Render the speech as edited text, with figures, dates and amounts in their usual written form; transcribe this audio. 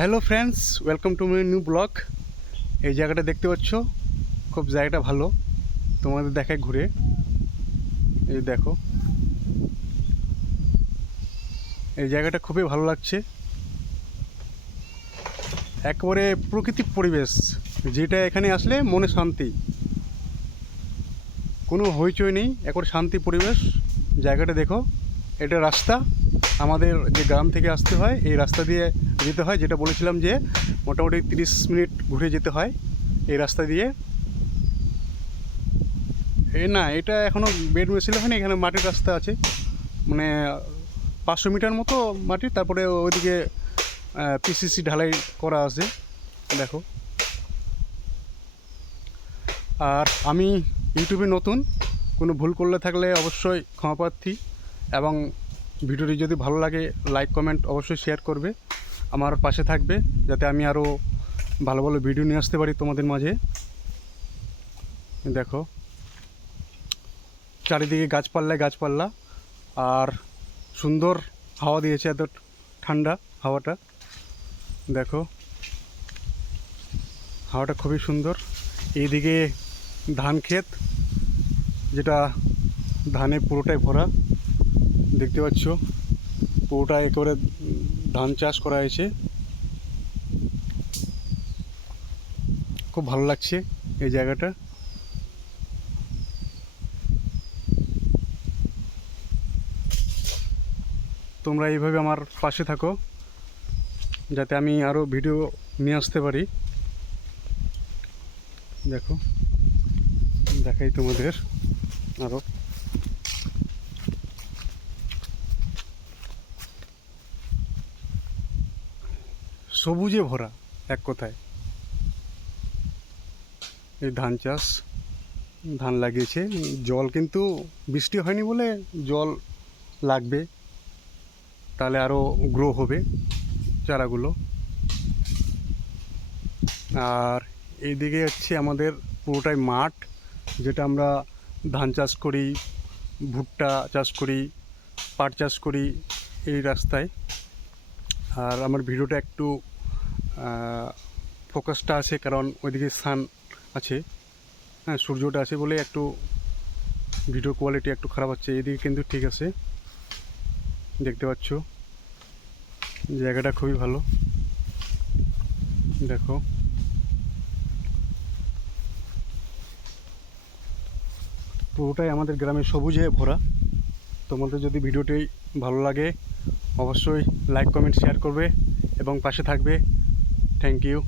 Hello friends, welcome to my new blog. এই জায়গাটা দেখতে পাচ্ছ, খুব জায়গাটা ভালো। তোমাদের দেখায় ঘুরে। এই দেখো, এই জায়গাটা খুবই ভালো লাগছে। একেবারে প্রকৃতিক পরিবেশ, যেটা এখানে আসলে মনে শান্তি, কোনো হইচই নেই, একবারে শান্তি পরিবেশ। জায়গাটা দেখো, এটা রাস্তা। আমাদের যে গ্রাম থেকে আসতে হয় এই রাস্তা দিয়ে যেতে হয়, যেটা বলেছিলাম যে মোটামুটি 30 মিনিট ঘুরে যেতে হয় এই রাস্তা দিয়ে। না, এটা এখনও বেড মেশিন হয়নি, এখানে মাটির রাস্তা আছে, মানে 500 মিটার মতো মাটি, তারপরে ওইদিকে পিসিসি ঢালাই করা আছে, দেখো। আর আমি ইউটিউবে নতুন, কোনো ভুল করলে থাকলে অবশ্যই ক্ষমাপ্রার্থী, এবং ভিডিওটি যদি ভালো লাগে লাইক কমেন্ট অবশ্যই শেয়ার করবে, আমার পাশে থাকবে, যাতে আমি আরও ভালো ভালো ভিডিও নিয়ে আসতে পারি তোমাদের মাঝে। দেখো, চারিদিকে গাছপাল্লা, আর সুন্দর হাওয়া দিয়েছে, এত ঠান্ডা হাওয়াটা। দেখো, হাওয়াটা খুবই সুন্দর। এইদিকে ধান ক্ষেত, যেটা ধানে পুরোটাই ভরা, দেখতে পাচ্ছ, পুরোটা একেবারে ধান চাষ করা হয়েছে। খুব ভালো লাগছে এই জায়গাটা। তোমরা এইভাবে আমার পাশে থাকো, যাতে আমি আরও ভিডিও নিয়ে আসতে পারি। দেখো, দেখাই তোমাদের আরও। সবুজে ভরা এক কথায়। এই ধান চাষ, ধান লাগিয়েছে, জল কিন্তু বৃষ্টি হয়নি বলে জল লাগবে, তাহলে আরও গ্রো হবে চারাগুলো। আর এইদিকে হচ্ছে আমাদের পুরোটাই মাঠ, যেটা আমরা ধান চাষ করি, ভুট্টা চাষ করি, পাট চাষ করি এই রাস্তায়। আর আমার ভিডিওটা একটু ফোকাসটা আছে, কারণ ওইদিকে সান আছে, হ্যাঁ, সূর্যটা আছে বলে একটু ভিডিও কোয়ালিটি একটু খারাপ হচ্ছে। এদিকে কিন্তু ঠিক আছে, দেখতে পাচ্ছ জায়গাটা খুবই ভালো। দেখো, পুরোটাই আমাদের গ্রামে সবুজে ভরা। তোমাদের যদি ভিডিওটি ভালো লাগে অবশ্যই লাইক কমেন্ট শেয়ার করবে এবং পাশে থাকবে। Thank you.